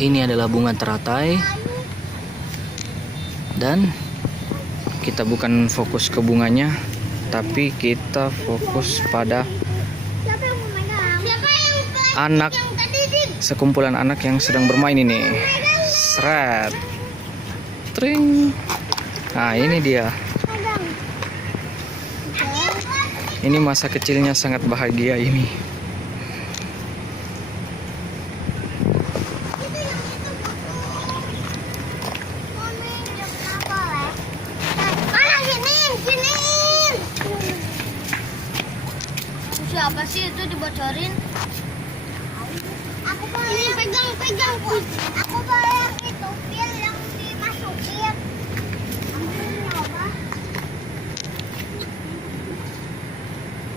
Ini adalah bunga teratai, dan kita bukan fokus ke bunganya, tapi kita fokus pada anak, sekumpulan anak yang sedang bermain ini. Seret, tring. Nah, ini dia. Ini masa kecilnya sangat bahagia ini. Siapa sih itu dibocorin? Aku boleh pegang. Aku boleh itu pil yang dimasukin. Aku nyoba.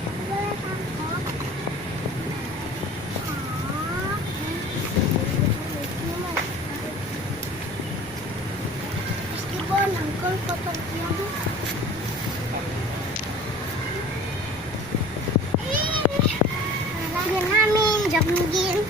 Aku boleh tangkap. Meskipun nangkul kotornya tuh. Lagi namin, jam mungkin.